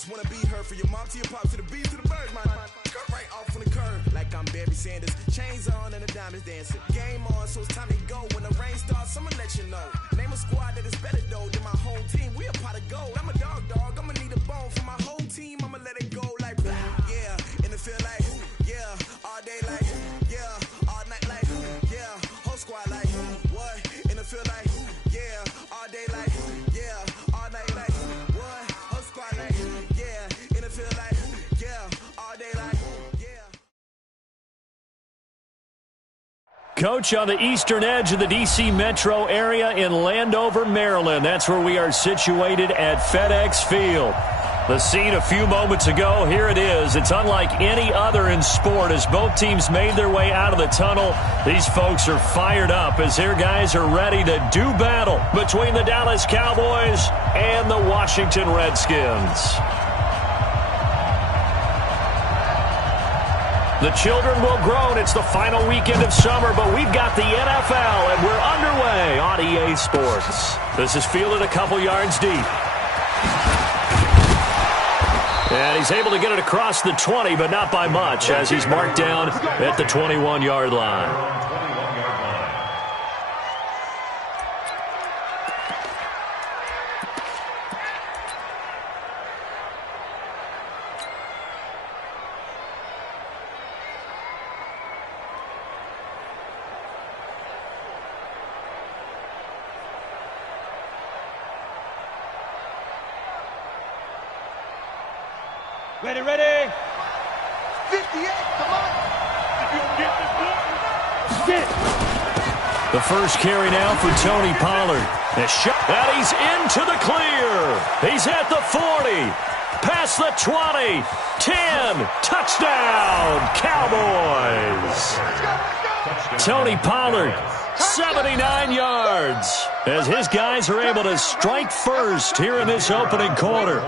just wanna be heard from your mom to your pop to the beat to the bird, man. Cut right off on the curb, like I'm Barry Sanders. Chains on and the diamonds dancing. Game on, so it's time to go. When the rain starts, I'ma let you know. Name a squad that is better though than my whole team. We a pot of gold. I'm a dog. I'ma need a bone for my whole team. I'ma let it go like yeah. In the field like yeah. All day like yeah. All night like yeah. Whole squad like what? In the field like yeah. All day like yeah. All night like what? Whole squad like yeah. In the field like yeah. All day like yeah. Coach, on the eastern edge of the D.C. metro area in Landover, Maryland. That's where we are situated at FedEx Field. The scene a few moments ago, here it is. It's unlike any other in sport as both teams made their way out of the tunnel. These folks are fired up as their guys are ready to do battle between the Dallas Cowboys and the Washington Redskins. The children will groan. It's the final weekend of summer, but we've got the NFL, and we're underway on EA Sports. This is fielded a couple yards deep. And he's able to get it across the 20, but not by much, as he's marked down at the 21-yard line. Ready, ready. 58, come on. If you get this one, sit. The first carry now for Tony Pollard. A shot, and he's into the clear. He's at the 40, past the 20, 10, touchdown, Cowboys. Tony Pollard, 79 yards, as his guys are able to strike first here in this opening quarter.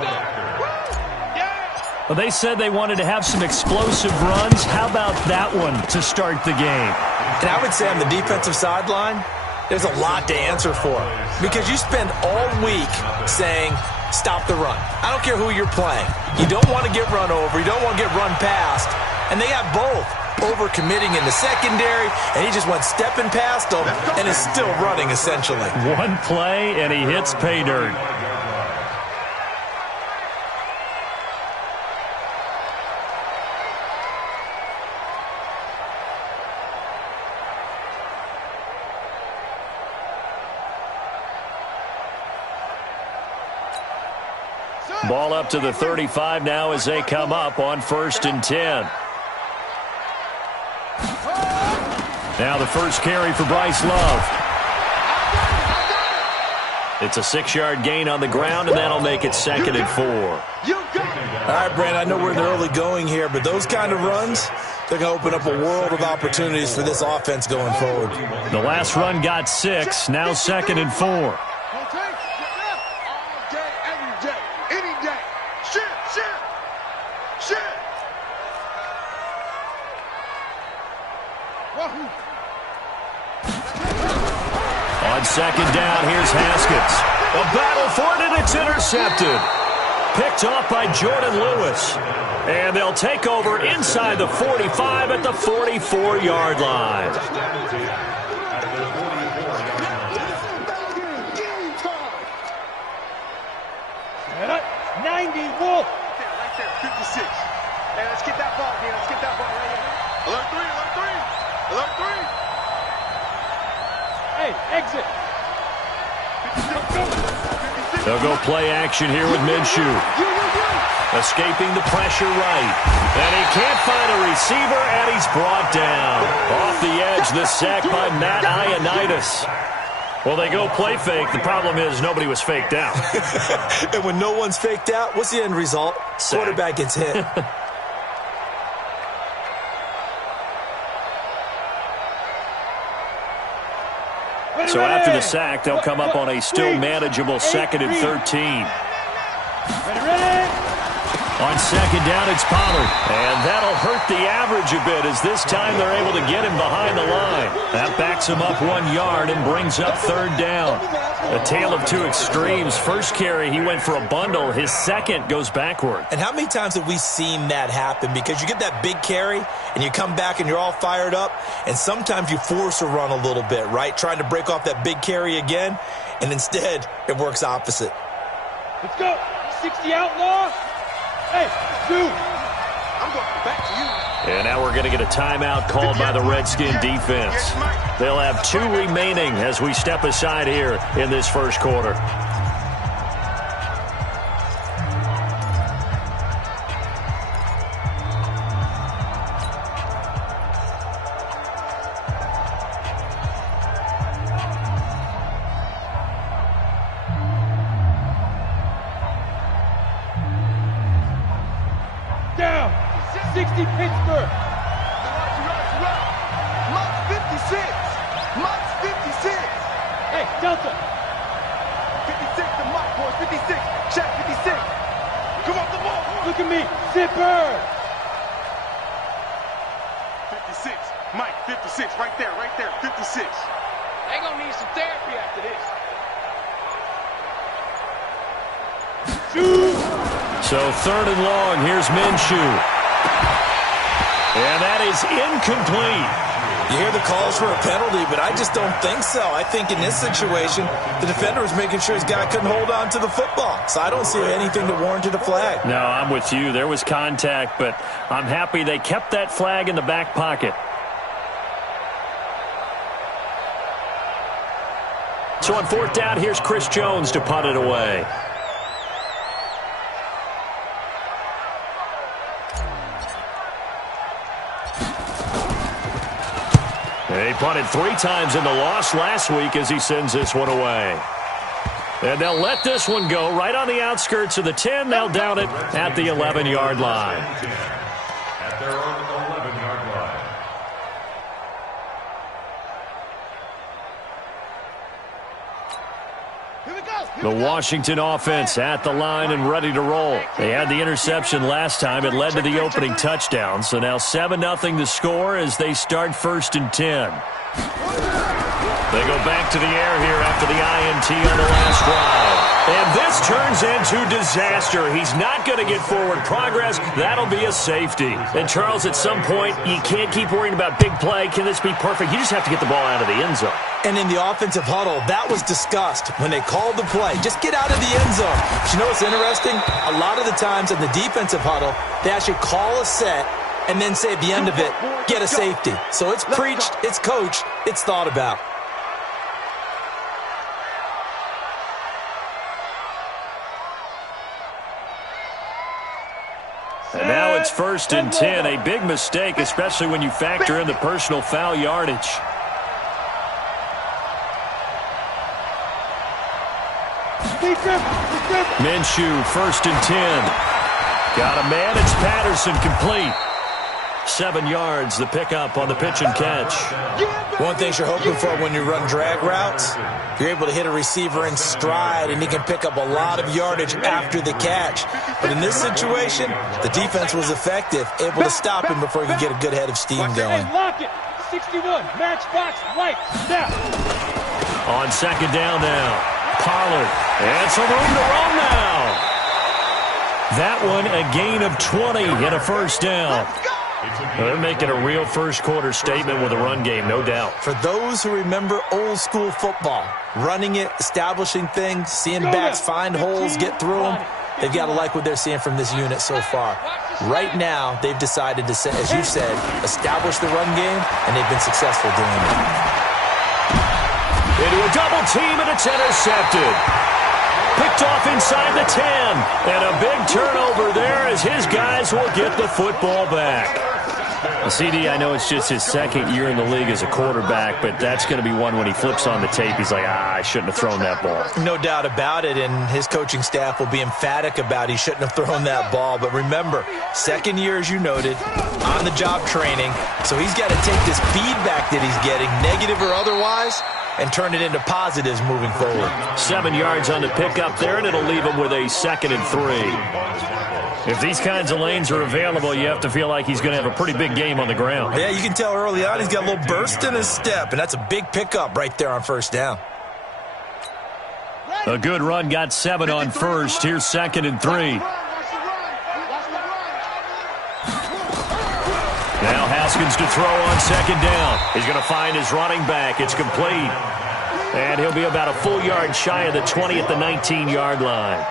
Well, they said they wanted to have some explosive runs. How about that one to start the game? And I would say on the defensive sideline, there's a lot to answer for. Because you spend all week saying, stop the run. I don't care who you're playing. You don't want to get run over. You don't want to get run past. And they got both. Over-committing in the secondary, and he just went stepping past them and is still running, essentially. One play, and he hits pay dirt. Ball up to the 35 now as they come up on 1st and 10. Now the first carry for Bryce Love. It's a 6-yard gain on the ground, and that'll make it 2nd and 4. All right, Brand, I know we're in the early going here, but those kind of runs, they're going to open up a world of opportunities for this offense going forward. The last run got 6, now 2nd and 4. On 2nd down, here's Haskins. A battle for it, and it's intercepted. Picked off by Jordan Lewis. And they'll take over inside the 45 at the 44-yard line. Set up, 90, Wolf. Right there, 56. Hey, let's get that ball here. Let's get that ball right here. Alert 3, alert 3. Alert 3. Hey, exit. They'll go play action here with Minshew. Escaping the pressure right. And he can't find a receiver, and he's brought down. Off the edge, the sack by Matt Ioannidis. Well, they go play fake. The problem is nobody was faked out. And when no one's faked out, what's the end result? Sack. Quarterback gets hit. So after the sack, they'll come up on a still manageable 2nd and 13. On second down, it's Pollard. And that'll hurt the average a bit as this time they're able to get him behind the line. That backs him up 1 yard and brings up third down. A tale of two extremes. First carry, he went for a bundle. His second goes backward. And how many times have we seen that happen? Because you get that big carry, and you come back and you're all fired up, and sometimes you force a run a little bit, right? Trying to break off that big carry again, and instead it works opposite. Let's go. 60 outlaw. Hey, dude. I'm going back to you. And now we're going to get a timeout called by the Redskin defense. They'll have 2 remaining as we step aside here in this first quarter. Down. 60 Pittsburgh. Mike 56. Mike 56. Hey, Delta. 56 to Mike, boys. 56. Check 56. Come on, come on. Look at me. Zipper. 56. Mike, 56. Right there, 56. They gonna need some therapy after this. Shoot. So third and long, here's Minshew. And that is incomplete. You hear the calls for a penalty, but I just don't think so. I think in this situation, the defender was making sure his guy couldn't hold on to the football. So I don't see anything that warranted a flag. No, I'm with you. There was contact, but I'm happy they kept that flag in the back pocket. So on fourth down, here's Chris Jones to punt it away. He punted 3 times in the loss last week as he sends this one away. And they'll let this one go right on the outskirts of the 10. They'll down it at the 11-yard line. At their own 11-yard line. The Washington offense at the line and ready to roll. They had the interception last time. It led to the opening touchdown. So now 7-0 the score as they start first and 10. They go back to the air here after the INT on the last drive. And this turns into disaster. He's not going to get forward progress. That'll be a safety. And, Charles, at some point, you can't keep worrying about big play. Can this be perfect? You just have to get the ball out of the end zone. And in the offensive huddle, that was discussed when they called the play. Just get out of the end zone. But you know what's interesting? A lot of the times in the defensive huddle, they actually call a set and then say at the end of it, get a safety. So it's preached, it's coached, it's thought about. And now it's first and 10. A big mistake, especially when you factor in the personal foul yardage. Minshew, first and 10. Got a man. It's Patterson, complete. 7 yards, the pickup on the pitch and catch. One thing you're hoping for when you run drag routes, you're able to hit a receiver in stride, and he can pick up a lot of yardage after the catch. But in this situation, the defense was effective, able to stop him before he could get a good head of steam going. Hey, lock it. 61, matchbox, right, now. On second down now, Pollard. And some room to run now. That one, a gain of 20 and a first down. They're making a real first-quarter statement with a run game, no doubt. For those who remember old-school football, running it, establishing things, seeing backs find holes, get through them, they've got to like what they're seeing from this unit so far. Right now, they've decided to, as you said, establish the run game, and they've been successful doing it. Into a double team, and it's intercepted. Picked off inside the 10. And a big turnover there as his guys will get the football back. CD, I know it's just his second year in the league as a quarterback, but that's going to be one when he flips on the tape. He's like, I shouldn't have thrown that ball. No doubt about it, and his coaching staff will be emphatic about he shouldn't have thrown that ball. But remember, second year, as you noted, on-the-job training, so he's got to take this feedback that he's getting, negative or otherwise, and turn it into positives moving forward. 7 yards on the pickup there, and it'll leave him with a 2nd and 3. If these kinds of lanes are available, you have to feel like he's going to have a pretty big game on the ground. Yeah, you can tell early on he's got a little burst in his step, and that's a big pickup right there on first down. A good run, got 7 on first. Here's 2nd and 3. Now Haskins to throw on 2nd down. He's going to find his running back. It's complete. And he'll be about a full yard shy of the 20 at the 19-yard line.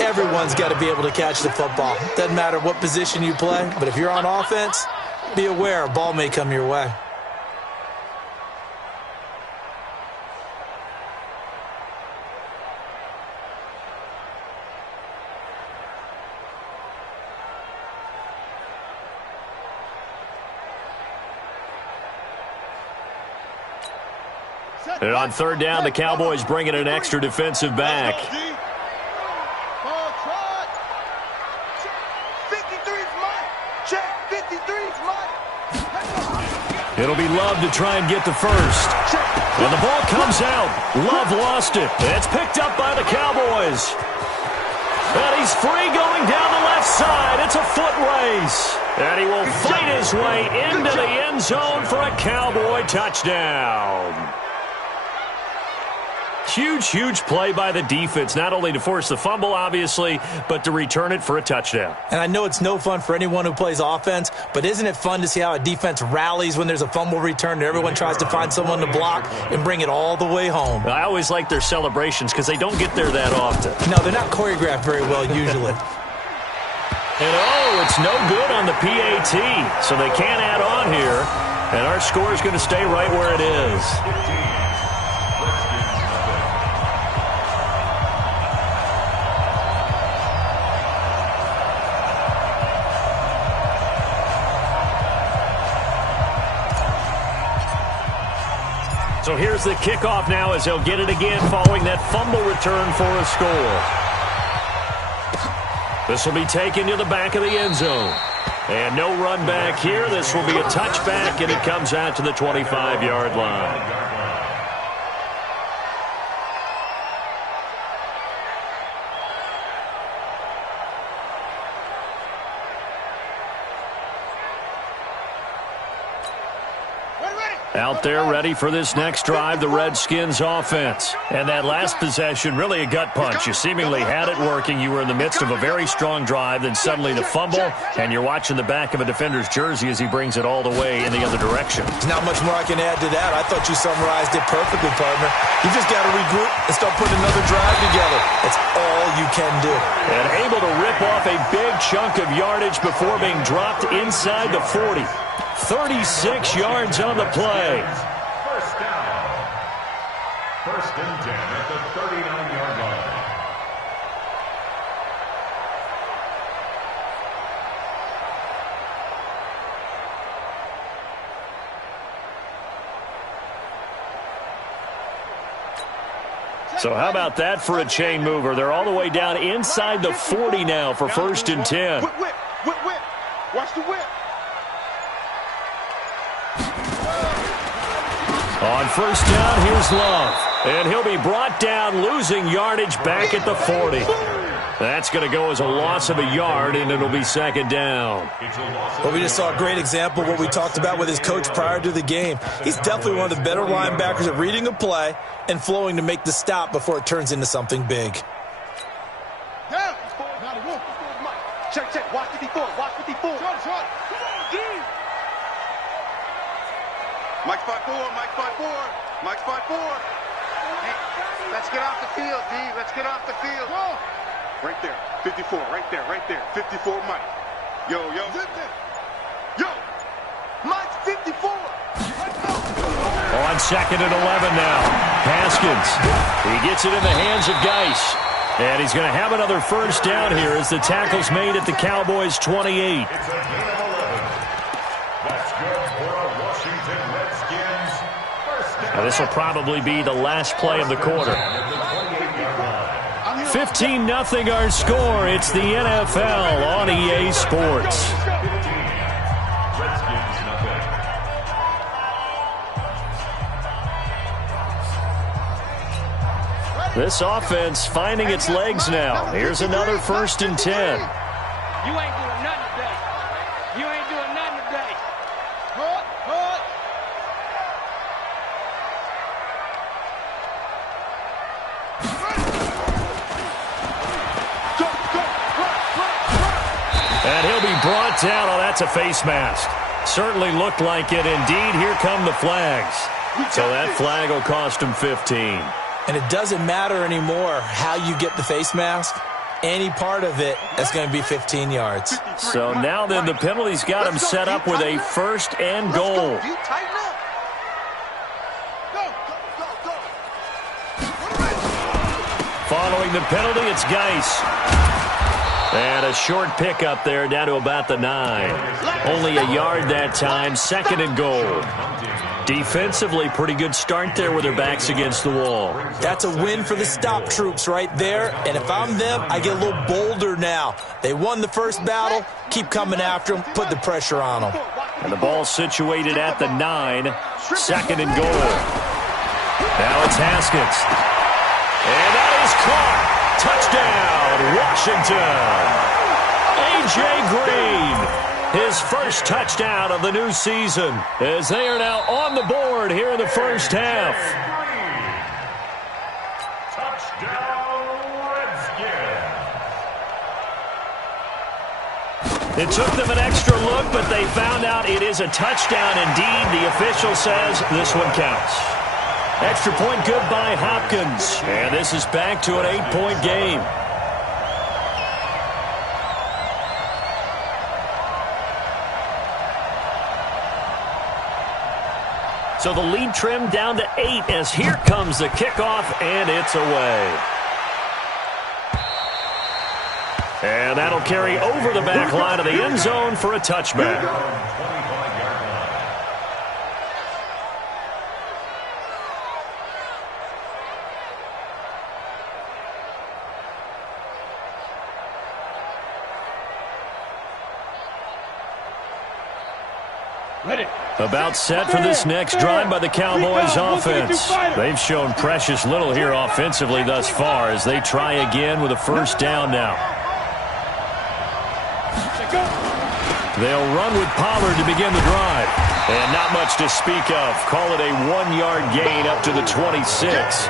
Everyone's got to be able to catch the football. Doesn't matter what position you play, but if you're on offense, be aware a ball may come your way. And on 3rd down, the Cowboys bring in an extra defensive back. 53's mine. Check. 53's mine. It'll be Love to try and get the first. And the ball comes out. Love lost it. It's picked up by the Cowboys. And he's free going down the left side. It's a foot race. And he will fight his way into the end zone for a Cowboy touchdown. Huge, huge play by the defense, not only to force the fumble, obviously, but to return it for a touchdown. And I know it's no fun for anyone who plays offense, but isn't it fun to see how a defense rallies when there's a fumble return and everyone tries to find someone to block and bring it all the way home? I always like their celebrations because they don't get there that often. No, they're not choreographed very well usually. And it's no good on the PAT, so they can't add on here. And our score is going to stay right where it is. So here's the kickoff now as they'll get it again following that fumble return for a score. This will be taken to the back of the end zone. And no run back here. This will be a touchback, and it comes out to the 25-yard line. Out there ready for this next drive, the Redskins offense. And that last possession, really a gut punch. You seemingly had it working. You were in the midst of a very strong drive, then suddenly the fumble, and you're watching the back of a defender's jersey as he brings it all the way in the other direction. There's not much more I can add to that. I thought you summarized it perfectly, partner. You just got to regroup and start putting another drive together. That's all you can do. And able to rip off a big chunk of yardage before being dropped inside the 40. 36 yards on the play. First down. 1st and 10 at the 39-yard line. So how about that for a chain mover? They're all the way down inside the 40 now for 1st and 10. Whip, whip, whip, whip. Watch the whip. On 1st down, here's Love. And he'll be brought down, losing yardage back at the 40. That's going to go as a loss of a yard, and it'll be 2nd down. Well, we just saw a great example of what we talked about with his coach prior to the game. He's definitely one of the better linebackers at reading a play and flowing to make the stop before it turns into something big. Down. Check, check. Watch 54. Watch 54. Shot. Mike 5-4, Mike 5-4, Mike 5-4. Let's get off the field, D. Let's get off the field. Right there, 54, right there, right there. 54, Mike. Yo. Yo, Mike 54. On 2nd and 11 now. Haskins. He gets it in the hands of Geis. And he's going to have another 1st down here as the tackle's made at the Cowboys' 28. Now this will probably be the last play of the quarter. 15-0 our score. It's the NFL on EA Sports. This offense finding its legs now. Here's another 1st and 10. You ain't doing nothing today. You ain't doing nothing today. Hook. And he'll be brought down. Oh, that's a face mask. Certainly looked like it. Indeed, here come the flags. So that flag will cost him 15. And it doesn't matter anymore how you get the face mask. Any part of it is going to be 15 yards. So now then the penalty's got him set up with a 1st and goal. Following the penalty, it's Geis. And a short pickup there down to about the 9. Only a yard that time, 2nd and goal. Defensively, pretty good start there with their backs against the wall. That's a win for the stop troops right there. And if I'm them, I get a little bolder now. They won the first battle. Keep coming after them. Put the pressure on them. And the ball situated at the 9. 2nd and goal. Now it's Haskins. And that is caught. Touchdown, Washington. A.J. Green. His first touchdown of the new season as they are now on the board here in the first half. Touchdown, Redskins. It took them an extra look, but they found out it is a touchdown indeed. The official says this one counts. Extra point good by Hopkins. And this is back to an 8-point game. So the lead trimmed down to 8 as here comes the kickoff, and it's away. And that'll carry over the back line of the end zone for a touchback. About set for this next drive by the Cowboys offense. They've shown precious little here offensively thus far as they try again with a 1st down now. They'll run with Pollard to begin the drive. And not much to speak of. Call it a 1-yard gain up to the 26.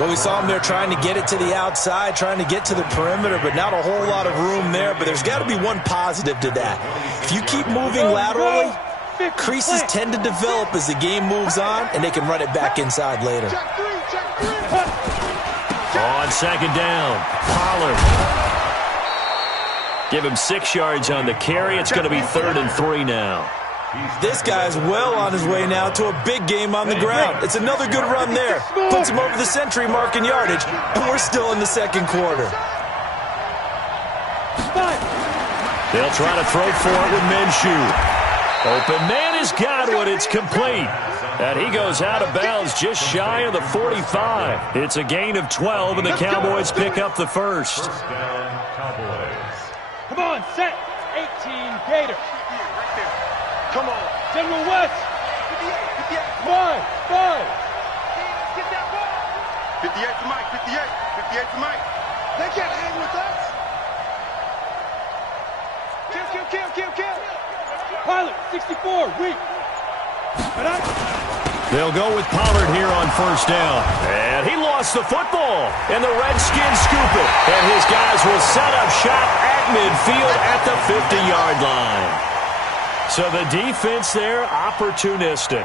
Well, we saw them there trying to get it to the outside, trying to get to the perimeter, but not a whole lot of room there. But there's got to be one positive to that. If you keep moving laterally, creases tend to develop as the game moves on, and they can run it back inside later. On 2nd down, Pollard. Give him 6 yards on the carry. It's going to be 3rd and 3 now. This guy's well on his way now to a big game on the ground. It's another good run there. Puts him over the century mark in yardage, and we're still in the 2nd quarter. They'll try to throw for it with Minshew. Open man has got one. It's complete. And he goes out of bounds just shy of the 45. It's a gain of 12, and the Cowboys pick up the 1st. Come on, set. 18, Gator. Come on. General West. 5. 58 to Mike, 58. 58 to Mike. They can't hang with us. Kill. Pilot, 64, weak. They'll go with Pollard here on 1st down. And he lost the football. And the Redskins scoop it. And his guys will set up shop at midfield at the 50-yard line. So the defense there, opportunistic.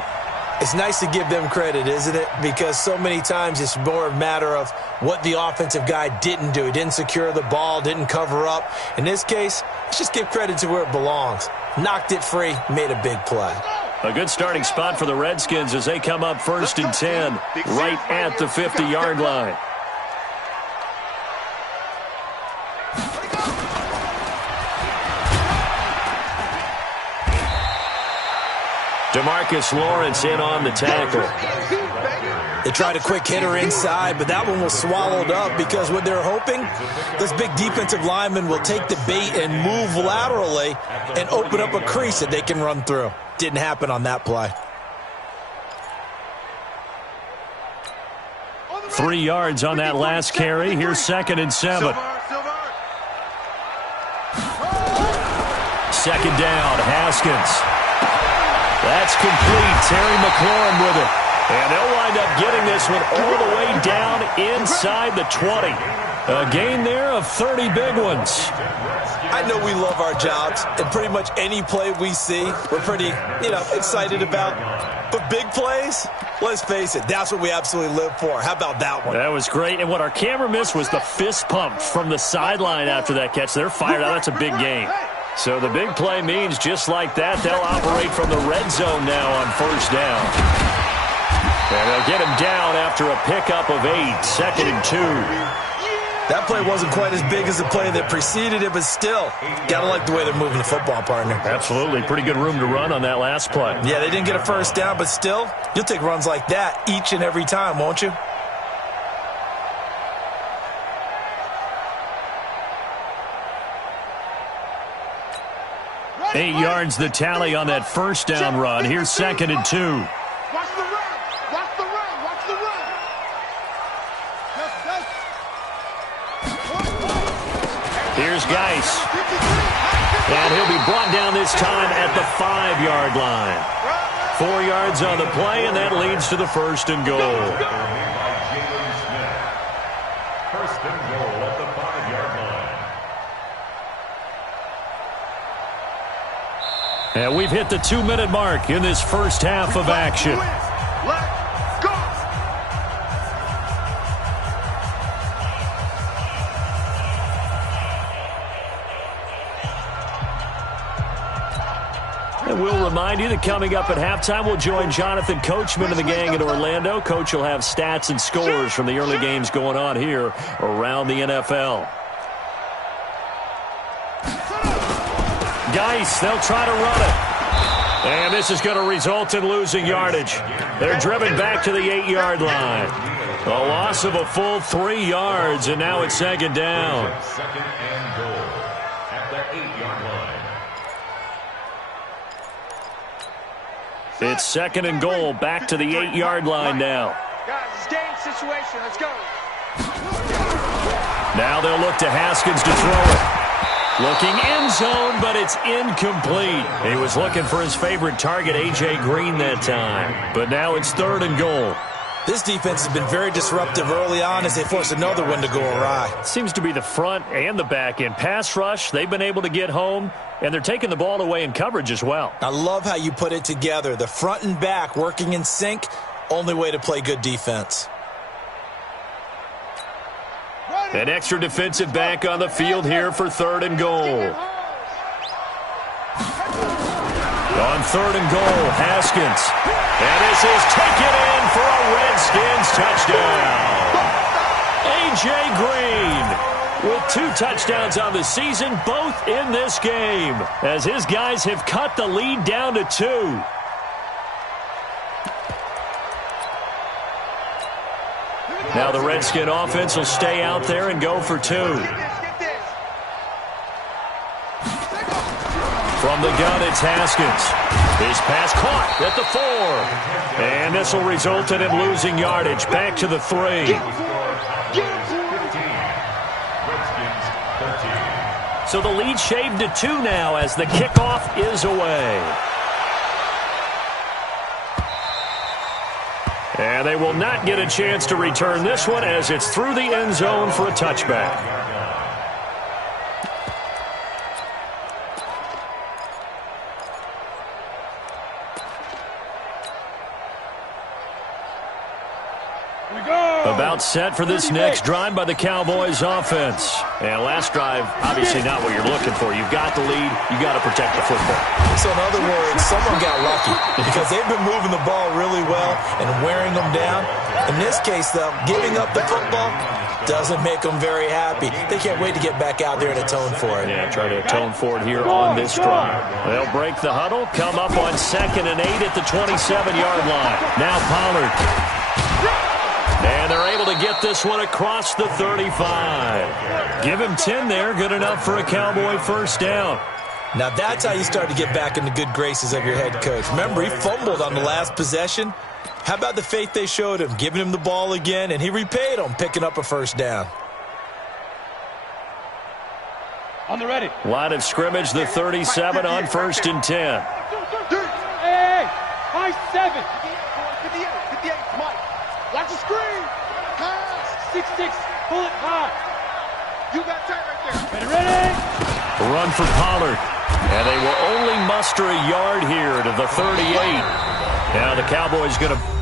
It's nice to give them credit, isn't it? Because so many times it's more a matter of what the offensive guy didn't do. He didn't secure the ball, didn't cover up. In this case, let's just give credit to where it belongs. Knocked it free, made a big play. A good starting spot for the Redskins as they come up 1st and 10 right at the 50-yard line. DeMarcus Lawrence in on the tackle. They tried a quick hitter inside, but that one was swallowed up because what they're hoping, this big defensive lineman will take the bait and move laterally and open up a crease that they can run through. Didn't happen on that play. 3 yards on that last carry. Here's 2nd and 7. Second down, Haskins. That's complete. Terry McLaurin with it. And they'll wind up getting this one all the way down inside the 20. A gain there of 30 big ones. I know we love our jobs, and pretty much any play we see, we're pretty, excited about. But big plays, let's face it, that's what we absolutely live for. How about that one? That was great. And what our camera missed was the fist pump from the sideline after that catch. They're fired out. That's a big gain. So the big play means just like that, they'll operate from the red zone now on first down. And they'll get him down after a pickup of 8, 2nd and 2. That play wasn't quite as big as the play that preceded it, but still, got to like the way they're moving the football, partner. Absolutely. Pretty good room to run on that last play. Yeah, they didn't get a first down, but still, you'll take runs like that each and every time, won't you? Eight yards the tally on that first down run. Here's 2nd and 2. Watch the run. Watch the run. Watch the run. Here's Geis. And he'll be brought down this time at the 5-yard line. 4 yards on the play, and that leads to the 1st and goal. First and goal at the 5-yard line. And we've hit the 2-minute mark in this first half of action. Let's go. And we'll remind you that coming up at halftime, we'll join Jonathan Coachman and the gang in Orlando. Coach will have stats and scores from the early games going on here around the NFL. Geis, they'll try to run it. And this is going to result in losing yardage. They're driven back to the 8-yard line. A loss of a full 3 yards, and now it's 2nd down. 2nd and goal at the 8-yard line. It's 2nd and goal, back to the 8-yard line now. Guys, it's game situation. Let's go. Now they'll look to Haskins to throw it. Looking end zone, but it's incomplete. He was looking for his favorite target, A.J. Green, that time. But now it's 3rd and goal. This defense has been very disruptive early on as they force another one to go awry. Seems to be the front and the back end. Pass rush, they've been able to get home, and they're taking the ball away in coverage as well. I love how you put it together. The front and back working in sync, only way to play good defense. An extra defensive back on the field here for 3rd and goal. On 3rd and goal, Haskins. And this is taken in for a Redskins touchdown. A.J. Green with 2 touchdowns on the season, both in this game, as his guys have cut the lead down to 2. Now the Redskin offense will stay out there and go for 2. From the gun, it's Haskins. His pass caught at the 4. And this will result in him losing yardage. Back to the 3. So the lead shaved to 2 now as the kickoff is away. And they will not get a chance to return this one as it's through the end zone for a touchback. About set for this next drive by the Cowboys offense. And last drive, obviously not what you're looking for. You've got the lead. You've got to protect the football. So in other words, someone got lucky because they've been moving the ball really well and wearing them down. In this case, though, giving up the football doesn't make them very happy. They can't wait to get back out there and atone for it. Yeah, try to atone for it here on this drive. They'll break the huddle, come up on 2nd and 8 at the 27-yard line. Now Pollard. And they're able to get this one across the 35. Give him 10 there. Good enough for a Cowboy first down. Now that's how you start to get back in the good graces of your head coach. Remember, he fumbled on the last possession. How about the faith they showed him, giving him the ball again, and he repaid them, picking up a first down. On the ready. Line of scrimmage, the 37 on 1st and 10. Hey, high 7. 58, Mike. Watch the screen. Pass. 6-6, pull it high. You got time right there. Ready? Run for Pollard. And they will only muster a yard here to the 38. Now the Cowboys going to...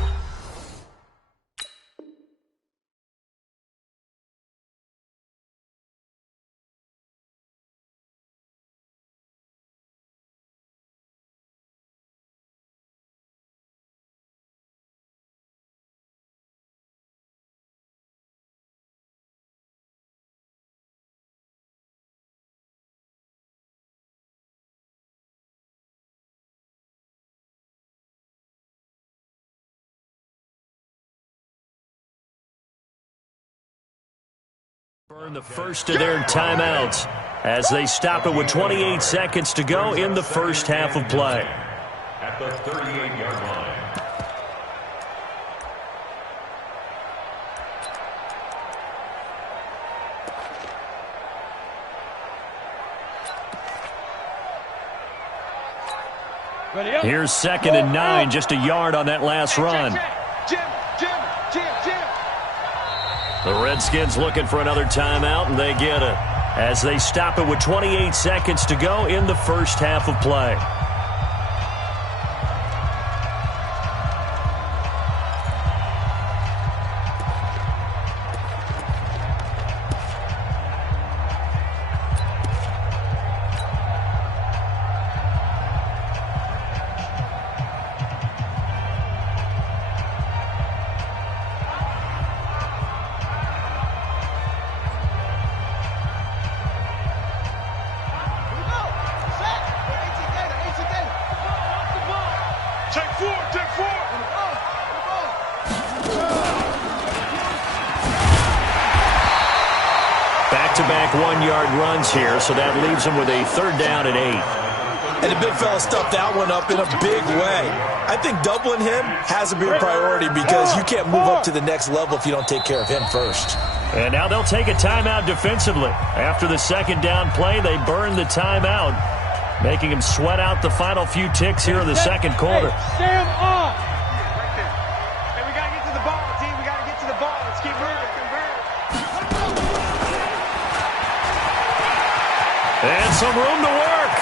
burn the first of their timeouts as they stop it with 28 seconds to go in the first half of play. At the 38-yard line. Ready up. Here's 2nd and 9, just a yard on that last run. Jim. The Redskins looking for another timeout, and they get it as they stop it with 28 seconds to go in the first half of play. Back-to-back one-yard runs here, so that leaves them with a 3rd down and 8. And the big fella stuffed that one up in a big way. I think doubling him has to be a priority because you can't move up to the next level if you don't take care of him first. And now they'll take a timeout defensively. After the 2nd down play, they burn the timeout, making him sweat out the final few ticks here in the 2nd quarter. Stay him off. Right there. Hey, we got to get to the ball, team. We got to get to the ball. Let's keep moving. And some room to work.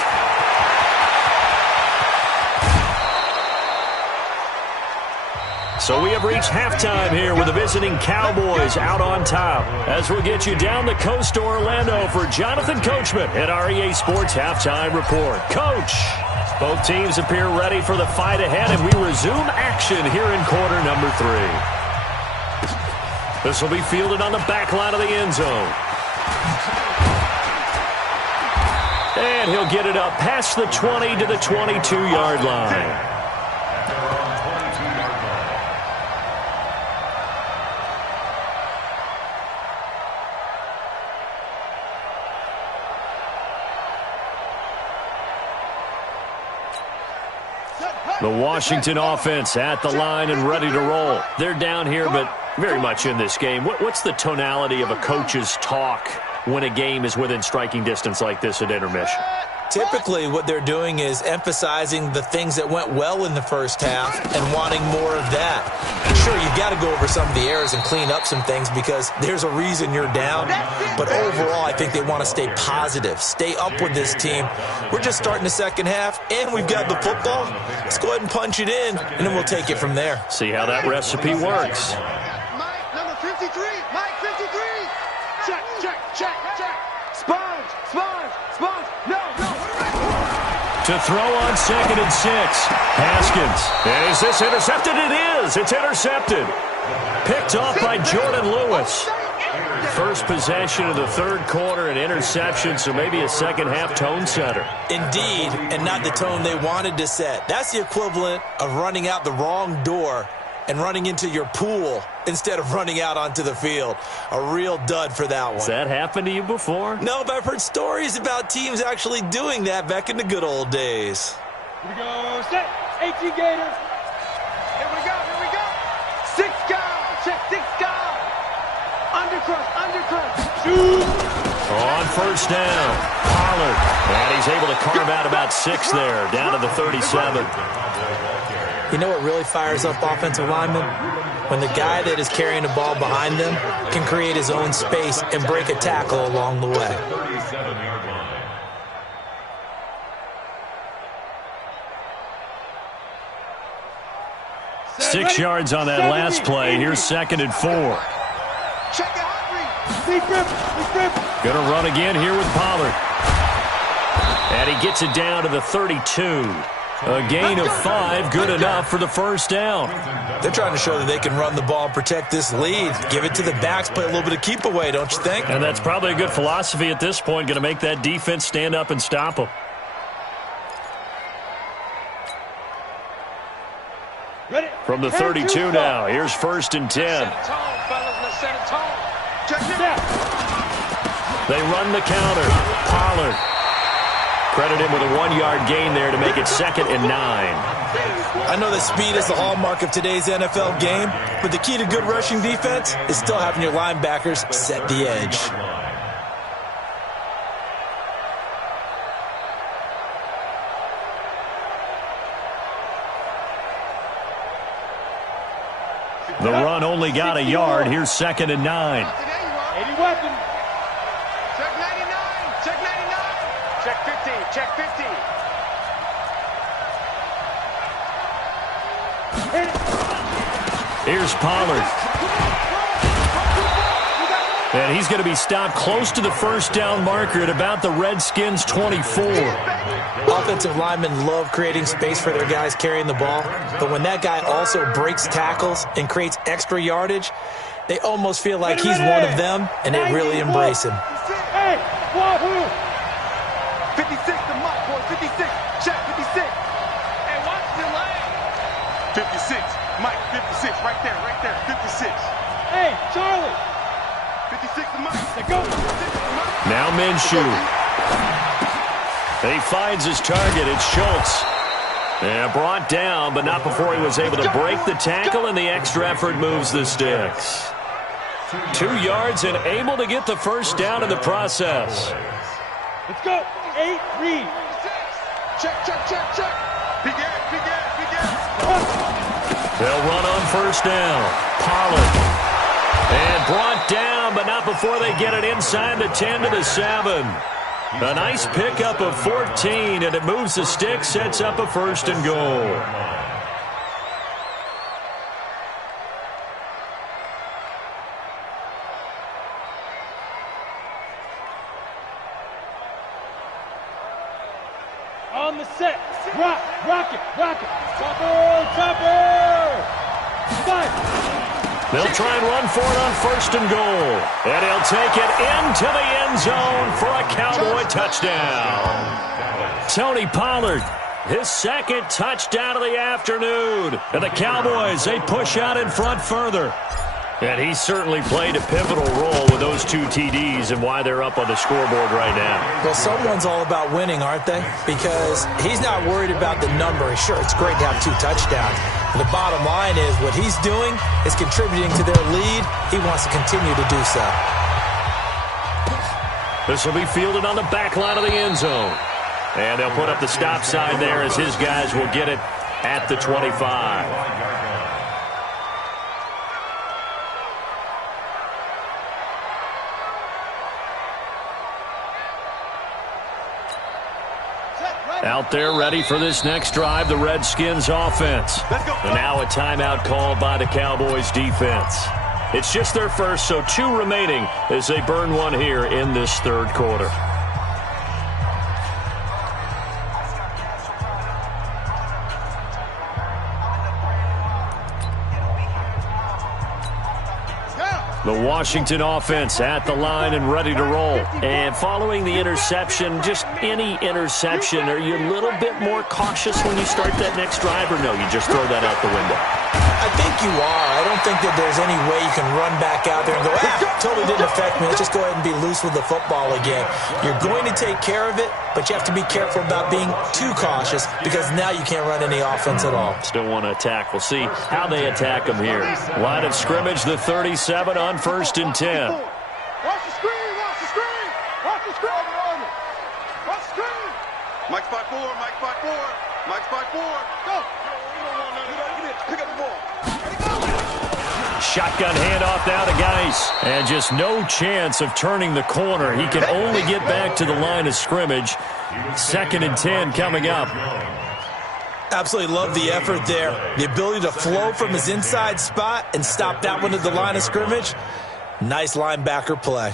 So we have reached halftime here with the visiting Cowboys out on top. As we'll get you down the coast to Orlando for Jonathan Coachman at our EA Sports Halftime Report. Coach, both teams appear ready for the fight ahead, and we resume action here in quarter number 3. This will be fielded on the back line of the end zone. And he'll get it up past the 20 to the 22-yard line. The Washington offense at the line and ready to roll. They're down here, but very much in this game. What's the tonality of a coach's talk when a game is within striking distance like this at intermission? Typically, what they're doing is emphasizing the things that went well in the first half and wanting more of that. Sure, you've got to go over some of the errors and clean up some things because there's a reason you're down. But overall, I think they want to stay positive, stay up with this team. We're just starting the second half, and we've got the football. Let's go ahead and punch it in, and then we'll take it from there. See how that recipe works. Mike, number 53. Mike, 53. Check. Sponge. No. To throw on 2nd and 6. Haskins. Is this intercepted? It is. It's intercepted. Picked off by Jordan Lewis. First possession of the 3rd quarter, an interception, so maybe a second half tone setter. Indeed, and not the tone they wanted to set. That's the equivalent of running out the wrong door and running into your pool instead of running out onto the field. A real dud for that one. Has that happened to you before? No, but I've heard stories about teams actually doing that back in the good old days. Here we go. Set. 18 Gators. Here we go. Here we go. 6 guys. Check 6 guys. Undercrush. Shoot. On first down, Pollard. And he's able to carve out about 6 there, down to the 37. You know what really fires up offensive linemen? When the guy that is carrying the ball behind them can create his own space and break a tackle along the way. 37-yard line. Six yards on that last play. Here's 2nd and 4. Check it, Henry. Gonna run again here with Pollard. And he gets it down to the 32. A gain of 5, good enough for the first down. They're trying to show that they can run the ball and protect this lead. Give it to the backs, play a little bit of keep away, don't you think? And that's probably a good philosophy at this point, going to make that defense stand up and stop them. From the 32 now, here's 1st and 10. Set a tone, fellas. Let's set a tone. Check it. They run the counter. Pollard. Credit him with a 1-yard gain there to make it 2nd and 9. I know that speed is the hallmark of today's NFL game, but the key to good rushing defense is still having your linebackers set the edge. The run only got a yard. Here's 2nd and 9. 80 weapons. Check 99. Check 99. Check 50. Check 50. Here's Pollard. And he's going to be stopped close to the first down marker at about the Redskins' 24. Offensive linemen love creating space for their guys carrying the ball, but when that guy also breaks tackles and creates extra yardage, they almost feel like he's one of them, and they really embrace him. Hey, wahoo! 56 to Mike, boy. 56. Check 56. Hey, watch the lane. 56. Mike, 56. Right there, right there. 56. Hey, Charlie. 56 to Mike. They go. Now Minshew. He finds his target. It's Schultz. And brought down, but not before he was able to break the tackle, and the extra effort moves the sticks. 2 yards and able to get the first down in the process. Let's go. 8, read. Check. Big air. They'll run on first down. Pollard. And brought down, but not before they get it inside the 10 to the 7. A nice pickup of 14, and it moves the sticks, sets up a 1st and goal. On the set. Rock it. Chopper. 5. They'll try and run for it on 1st and goal. And he'll take it into the end zone for a Cowboy touchdown. Tony Pollard, his 2nd touchdown of the afternoon. And the Cowboys, they push out in front further. And he certainly played a pivotal role with those 2 TDs and why they're up on the scoreboard right now. Well, someone's all about winning, aren't they? Because he's not worried about the number. Sure, it's great to have 2 touchdowns. But the bottom line is what he's doing is contributing to their lead. He wants to continue to do so. This will be fielded on the back line of the end zone. And they'll put up the stop sign there as his guys will get it at the 25. Out there ready for this next drive, the Redskins offense. And now a timeout called by the Cowboys defense. It's just their first, so 2 remaining as they burn one here in this 3rd quarter. The Washington offense at the line and ready to roll. And following the interception, just any interception, are you a little bit more cautious when you start that next drive, or no, you just throw that out the window? I think you are. I don't think that there's any way you can run back out there and go, totally didn't affect me. Let's just go ahead and be loose with the football again. You're going to take care of it, but you have to be careful about being too cautious because now you can't run any offense at all. Still want to attack. We'll see how they attack them here. Line of scrimmage, the 37 on 1st and 10. Watch the screen, watch the screen, watch the screen. Watch the screen. Mike 5-4, Mike 5-4, Mike 5-4. Go. Pick up the ball. Shotgun handoff now to Geis. And just no chance of turning the corner. He can only get back to the line of scrimmage. 2nd and 10 coming up. Absolutely love the effort there. The ability to flow from his inside spot and stop that one at the line of scrimmage. Nice linebacker play.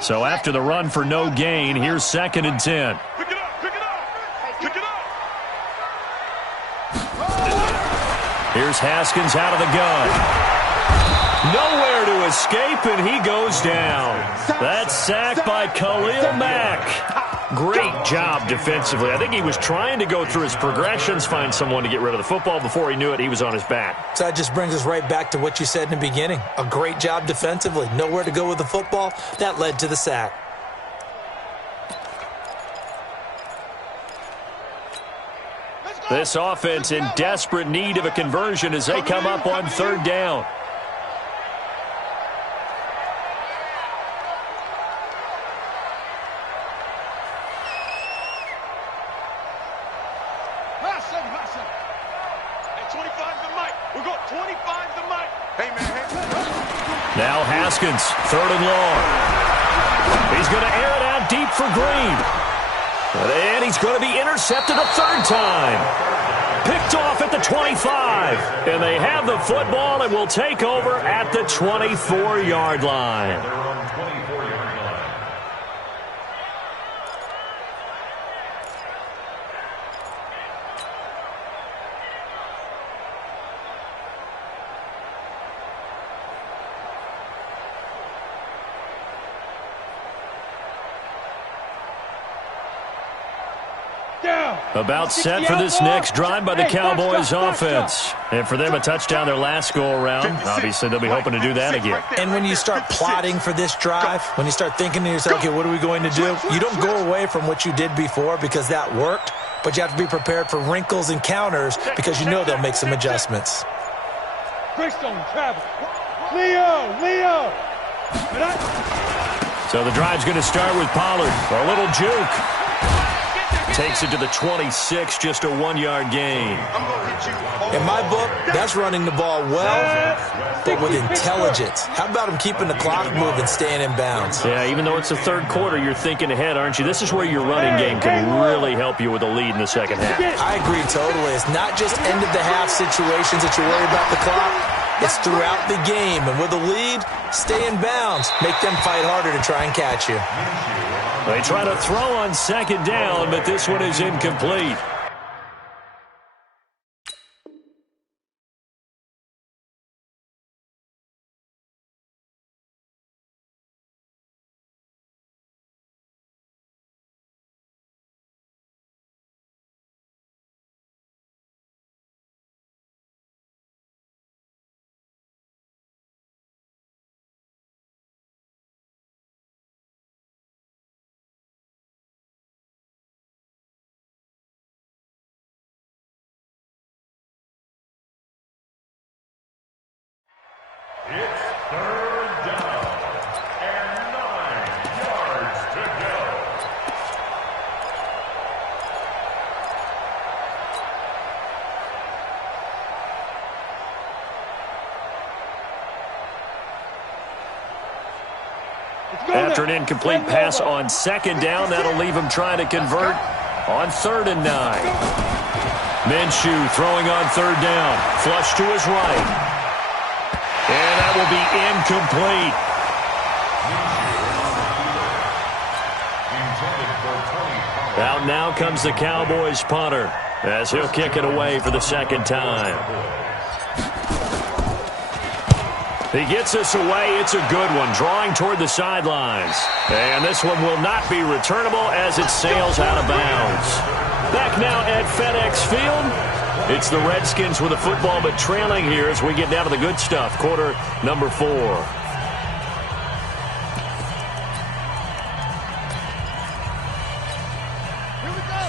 So after the run for no gain, here's 2nd and 10. Pick it up, pick it up, pick it up. Here's Haskins out of the gun. Nowhere to escape, and he goes down. That's sacked by Khalil Mack. Great job defensively. I think he was trying to go through his progressions, find someone to get rid of the football. Before he knew it, he was on his back. So that just brings us right back to what you said in the beginning. A great job defensively. Nowhere to go with the football. That led to the sack. This offense in desperate need of a conversion as they come up on 3rd down. Now Haskins, 3rd and long. He's going to air it out deep for Green. And he's going to be intercepted a 3rd time. Picked off at the 25. And they have the football and will take over at the 24-yard line. About set for this next drive by the Cowboys offense. And for them, a touchdown their last go-around. Obviously, they'll be hoping to do that again. And when you start plotting for this drive, when you start thinking to yourself, okay, what are we going to do? You don't go away from what you did before because that worked, but you have to be prepared for wrinkles and counters because you know they'll make some adjustments. Greystone travel. Leo. So the drive's going to start with Pollard. A little juke. Takes it to the 26, just a 1-yard gain. In my book, that's running the ball well, but with intelligence. How about him keeping the clock moving, staying in bounds? Yeah, even though it's the 3rd quarter, you're thinking ahead, aren't you? This is where your running game can really help you with a lead in the 2nd half. I agree totally. It's not just end-of-the-half situations that you worry about the clock. It's throughout the game. And with a lead, stay in bounds. Make them fight harder to try and catch you. They try to throw on 2nd down, but this one is incomplete. It's 3rd down and 9 yards to go. After an incomplete pass on 2nd down, that'll leave him trying to convert on 3rd and 9. Minshew throwing on 3rd down. Flush to his right. And that will be incomplete. Out now comes the Cowboys punter. as he'll kick it away for the second time. He gets this away. It's a good one, drawing toward the sidelines. And this one will not be returnable as it sails out of bounds. Back now at FedEx Field. It's the Redskins with a football, but trailing here as we get down to the good stuff. Quarter number 4.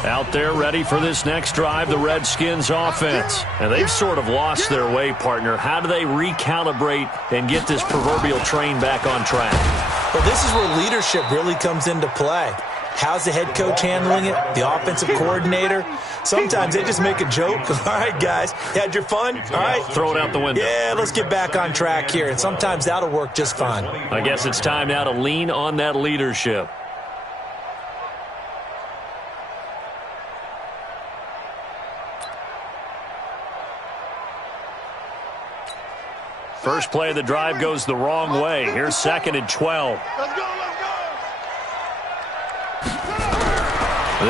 Out there ready for this next drive, the Redskins offense. And they've sort of lost their way, partner. How do they recalibrate and get this proverbial train back on track? Well, this is where leadership really comes into play. How's the head coach handling it? The offensive coordinator? Sometimes they just make a joke. All right, guys, you had your fun? All right. Throw it out the window. Yeah, let's get back on track here. And sometimes that'll work just fine. I guess it's time now to lean on that leadership. First play of the drive goes the wrong way. Here's 2nd and 12. Let's go, let's go.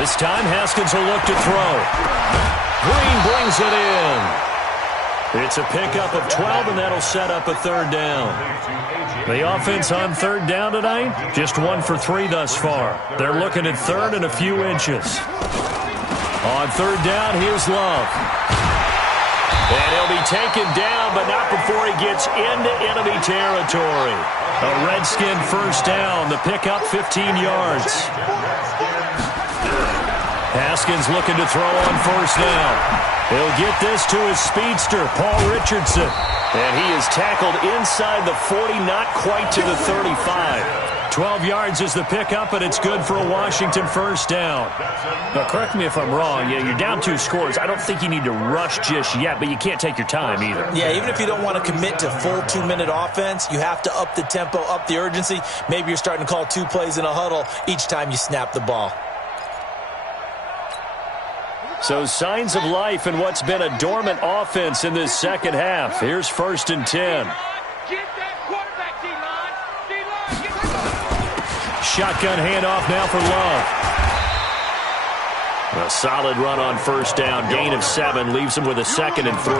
This time, Haskins will look to throw. Green brings it in. It's a pickup of 12, and that'll set up a 3rd down. The offense on 3rd down tonight, just 1 for 3 thus far. They're looking at 3rd and a few inches. On 3rd down, here's Love. And he'll be taken down, but not before he gets into enemy territory. A Redskin first down. The pickup, 15 yards. Haskins looking to throw on 1st down. He'll get this to his speedster, Paul Richardson. And he is tackled inside the 40, not quite to the 35. 12 yards is the pickup, and it's good for a Washington first down. Now, correct me if I'm wrong. Yeah, you're down 2 scores. I don't think you need to rush just yet, but you can't take your time either. Yeah, even if you don't want to commit to full 2-minute offense, you have to up the tempo, up the urgency. Maybe you're starting to call 2 plays in a huddle each time you snap the ball. So signs of life in what's been a dormant offense in this second half. Here's 1st and 10. Shotgun handoff now for Love. A solid run on 1st down. Gain of 7 leaves him with a 2nd and 3.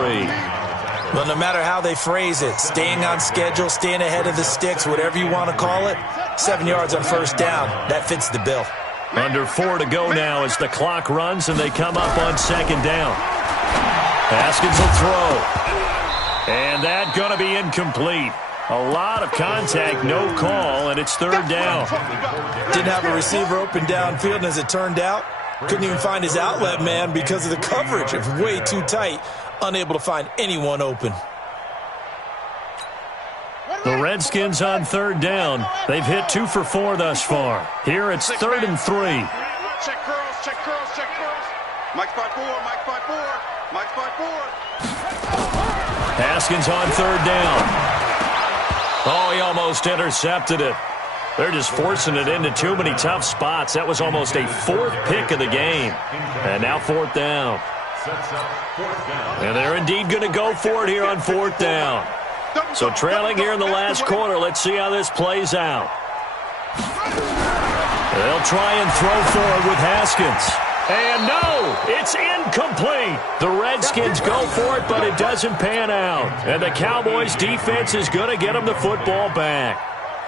Well, no matter how they phrase it, staying on schedule, staying ahead of the sticks, whatever you want to call it, 7 yards on 1st down, that fits the bill. Under 4 to go now as the clock runs and they come up on 2nd down. Haskins will throw. And that's going to be incomplete. A lot of contact, no call, and it's 3rd down. Didn't have a receiver open downfield, and as it turned out, couldn't even find his outlet man because of the coverage. It's way too tight, unable to find anyone open. The Redskins on 3rd down. They've hit 2 for 4 thus far. Here it's 3rd and 3. Check curls, check curls, check curls. Mike's by 4, Mike's by 4, Mike's by 4. Haskins on 3rd down. Oh, he almost intercepted it. They're just forcing it into too many tough spots. That was almost a 4th pick of the game. And now 4th down. And they're indeed going to go for it here on 4th down. So trailing here in the last quarter. Let's see how this plays out. They'll try and throw forward with Haskins. And no, it's incomplete. The Redskins go for it, but it doesn't pan out. And the Cowboys' defense is going to get them the football back.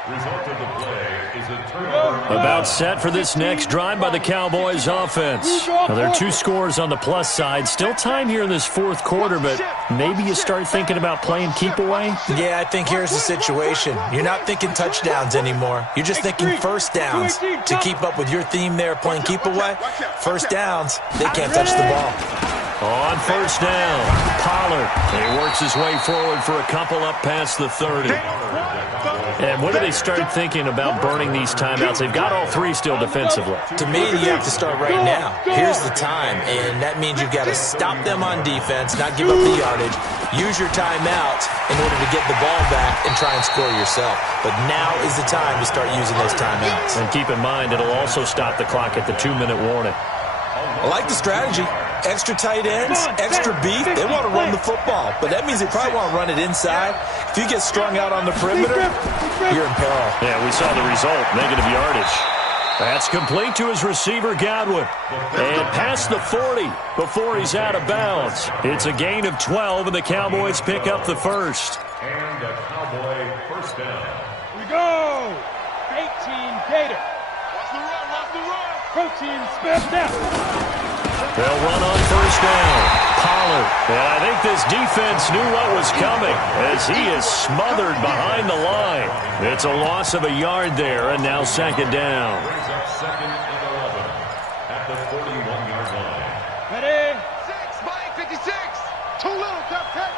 Result of the play is a turnover. About set for this next drive by the Cowboys offense. Now, there are 2 scores on the plus side. Still time here in this 4th quarter, but maybe you start thinking about playing keep away? Yeah, I think here's the situation. You're not thinking touchdowns anymore. You're just thinking 1st downs. To keep up with your theme there, playing keep away, 1st downs, they can't touch the ball. On 1st down, Pollard. He works his way forward for a couple up past the 30. And what do they start thinking about burning these timeouts? They've got all 3 still defensively. To me, you have to start right now. Here's the time, and that means you've got to stop them on defense, not give up the yardage, use your timeouts in order to get the ball back and try and score yourself. But now is the time to start using those timeouts. And keep in mind, it'll also stop the clock at the 2-minute warning. I like the strategy. Extra tight ends, extra beef. They want to run the football, but that means they probably want to run it inside. If you get strung out on the perimeter, you're in peril. Yeah, we saw the result, negative yardage. That's complete to his receiver, Godwin. And past the 40 before he's out of bounds. It's a gain of 12, and the Cowboys pick up the first. And a Cowboy first down. Here we go. 18 Gator. Watch the run, watch the run. Protein spit down. They'll run on first down. Pollard. And I think this defense knew what was coming as he is smothered behind the line. It's a loss of a yard there, and now second down. Brings up second and 11 at the 41-yard line. Ready? 6, Mike, 56. Too little, Captain.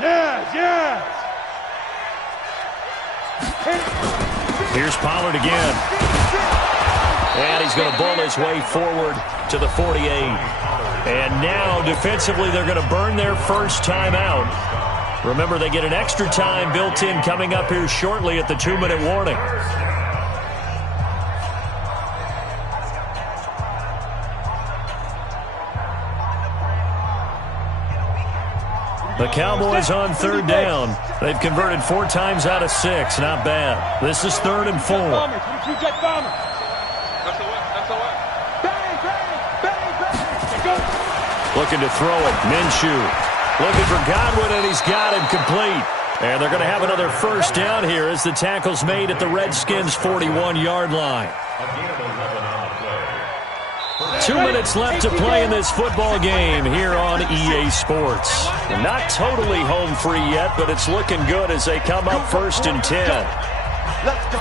Yes, yes. Here's Pollard again. And he's going to bull his way forward to the 48. And now, defensively, they're going to burn their first time out. Remember, they get an extra time built in coming up here shortly at the 2-minute warning. The Cowboys on third down. They've converted 4 times out of 6. Not bad. This is 3rd and 4. Jet bomber. That's the way, that's the way. Bang, bang, bang, bang. Go. Looking to throw it. Minshew. Looking for Godwin, and he's got him complete. And they're going to have another first down here as the tackle's made at the Redskins' 41-yard line. Again, 11 on the play. 2 minutes left to play in this football game here on EA Sports. Not totally home free yet, but it's looking good as they come up 1st and 10. Let's go.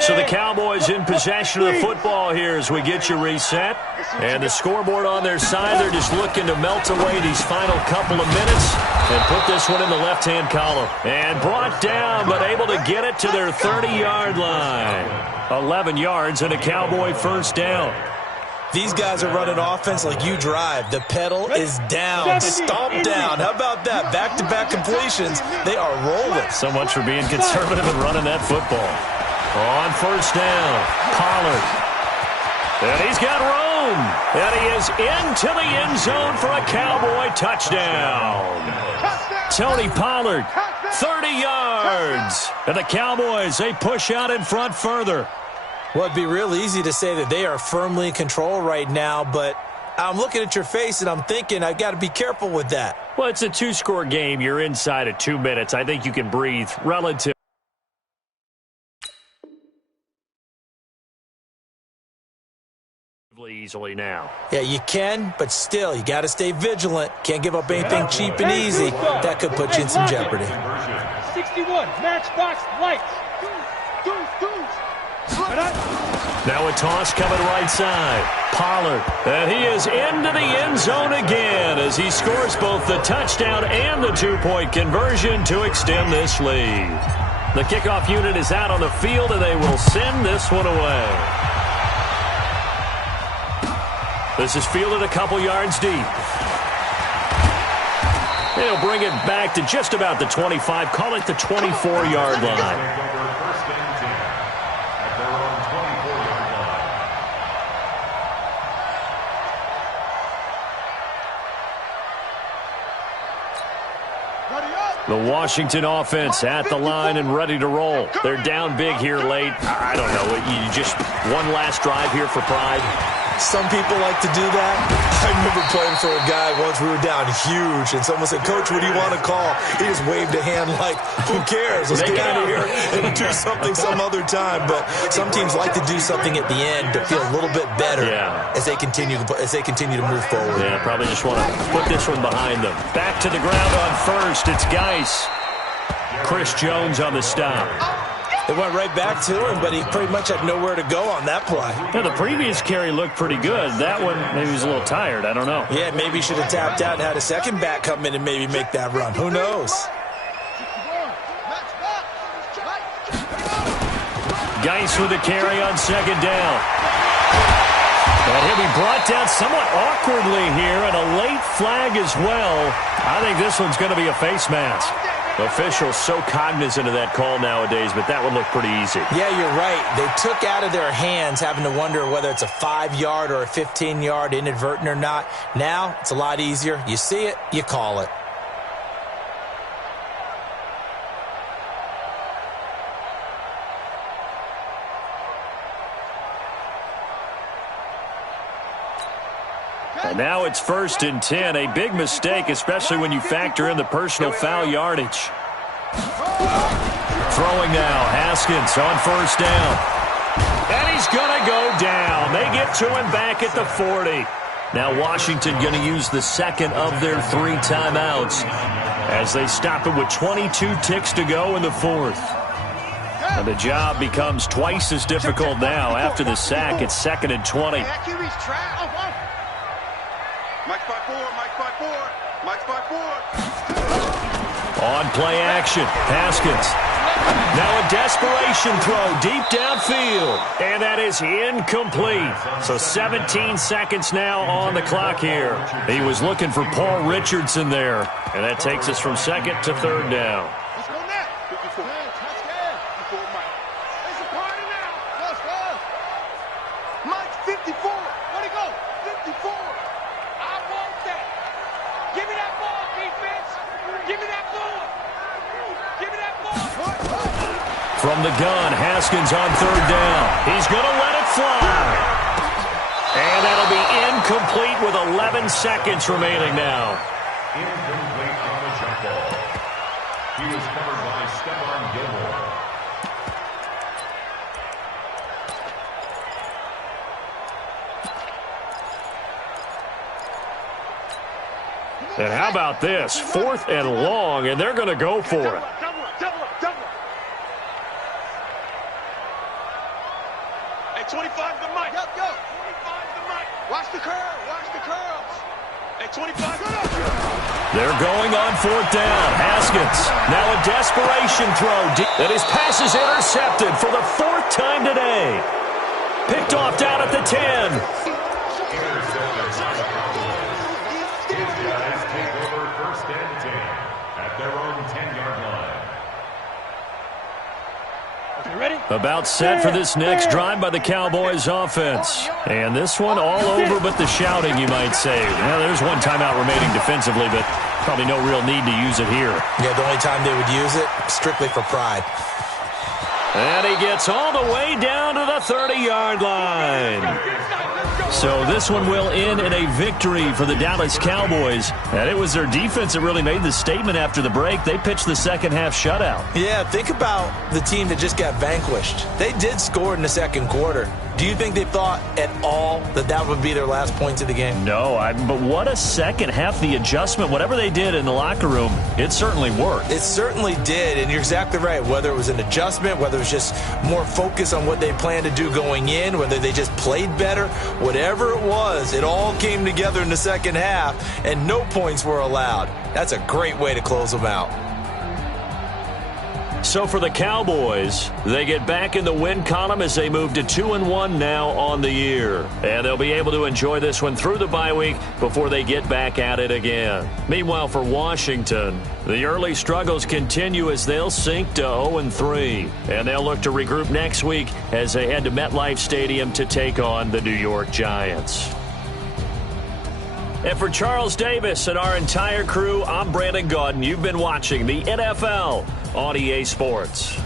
So the Cowboys in possession of the football here as we get you reset. And the scoreboard on their side, they're just looking to melt away these final couple of minutes and put this one in the left-hand column. And brought down, but able to get it to their 30-yard line. 11 yards and a Cowboy first down. These guys are running offense like you drive. The pedal is down, stomped down. How about that? Back-to-back completions. They are rolling. So much for being conservative and running that football. On first down, Pollard. And he's got room. And he is into the end zone for a Cowboy touchdown. Tony Pollard, 30 yards. And the Cowboys, they push out in front further. Well, it'd be real easy to say that they are firmly in control right now, but I'm looking at your face and I'm thinking I've got to be careful with that. Well, it's a 2-score game. You're inside of 2 minutes. I think you can breathe relatively easily now. Yeah, you can, but still, you got to stay vigilant. Can't give up anything cheap and easy. That could put you in some jeopardy. 61, matchbox lights. Now a toss coming right side. Pollard. And he is into the end zone again as he scores both the touchdown and the 2-point conversion to extend this lead. The kickoff unit is out on the field, and they will send this one away. This is fielded a couple yards deep. They'll bring it back to just about the 25. Call it the 24-yard line. The Washington offense at the line and ready to roll. They're down big here late. I don't know. You just one last drive here for pride. Some people like to do that. I remember playing for a guy once. We were down huge, and someone said, "Coach, what do you want to call?" He just waved a hand like, "Who cares? Let's get out of here and do something some other time." But some teams like to do something at the end to feel a little bit better as they continue to move forward. Yeah, probably just want to put this one behind them. Back to the ground on first. It's Geis. Chris Jones on the stop. It went right back to him, but he pretty much had nowhere to go on that play. Yeah, the previous carry looked pretty good. That one, maybe he was a little tired. I don't know. Yeah, maybe he should have tapped out and had a second back come in and maybe make that run. Who knows? Geis with the carry on second down. And he'll be brought down somewhat awkwardly here, and a late flag as well. I think this one's going to be a face mask. Officials so cognizant of that call nowadays, but that would look pretty easy. Yeah, you're right. They took out of their hands having to wonder whether it's a 5-yard or a 15-yard inadvertent or not. Now, it's a lot easier. You see it, you call it. And now it's 1st and 10. A big mistake, especially when you factor in the personal foul yardage. Throwing now, Haskins on 1st down. And he's going to go down. They get to him back at the 40. Now Washington going to use the second of their 3 timeouts as they stop it with 22 ticks to go in the 4th. And the job becomes twice as difficult now after the sack. It's 2nd and 20. Mike 5-4, Mike 5-4, Mike 5-4. On play action, Haskins. Now a desperation throw deep downfield, and that is incomplete. So 17 seconds now on the clock here. He was looking for Paul Richardson there, and that takes us from 2nd to 3rd down. Let's go next. 54. 54, Mike. It's a party now. Let's go. Mike 54. Where'd he go? 54. I want that. Give me that ball, defense. Give me that ball. Give me that ball. From the gun, Haskins on 3rd down. He's going to let it fly. And that'll be incomplete with 11 seconds remaining now. Incomplete on the jump ball. He was covered by Stephon Gilmore. And how about this? 4th and long, and they're going to go for it. Double up. Hey, 25 to Mike. Yo. 25 to Mike. Watch the curls. Hey, 25 They're going on 4th down. Haskins. Now a desperation throw. And his pass is intercepted for the 4th time today. Picked off down at the 10. About set for this next drive by the Cowboys offense. And this one all over but the shouting, you might say. Well, there's one timeout remaining defensively, but probably no real need to use it here. Yeah, the only time they would use it, strictly for pride. And he gets all the way down to the 30-yard line. So this one will end in a victory for the Dallas Cowboys. And it was their defense that really made the statement after the break. They pitched the second-half shutout. Yeah, think about the team that just got vanquished. They did score in the 2nd quarter. Do you think they thought at all that that would be their last points of the game? No, but what a second half. The adjustment, whatever they did in the locker room, it certainly worked. It certainly did, and you're exactly right. Whether it was an adjustment, whether it was just more focus on what they planned to do going in, whether they just played better, whatever it was, it all came together in the second half, and no points were allowed. That's a great way to close them out. So for the Cowboys, they get back in the win column as they move to 2-1 now on the year. And they'll be able to enjoy this one through the bye week before they get back at it again. Meanwhile, for Washington, the early struggles continue as they'll sink to 0-3. And they'll look to regroup next week as they head to MetLife Stadium to take on the New York Giants. And for Charles Davis and our entire crew, I'm Brandon Gaudin. You've been watching the NFL on EA Sports.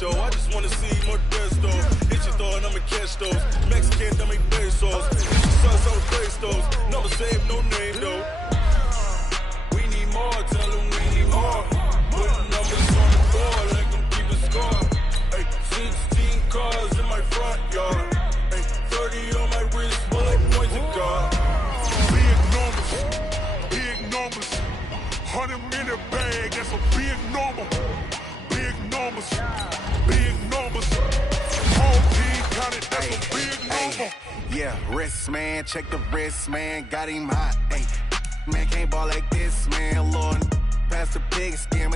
I just wanna see more dead stores. Hit your thought, I'ma catch those. Mexican, dummy pesos. him in the bag. That's a big number. Big numbers. Big numbers. Whole team counted. That's a big number. Yeah, wrist, man. Check the wrist, man. Got him hot. Ay, man, can't ball like this, man. Lord, past the pig skin.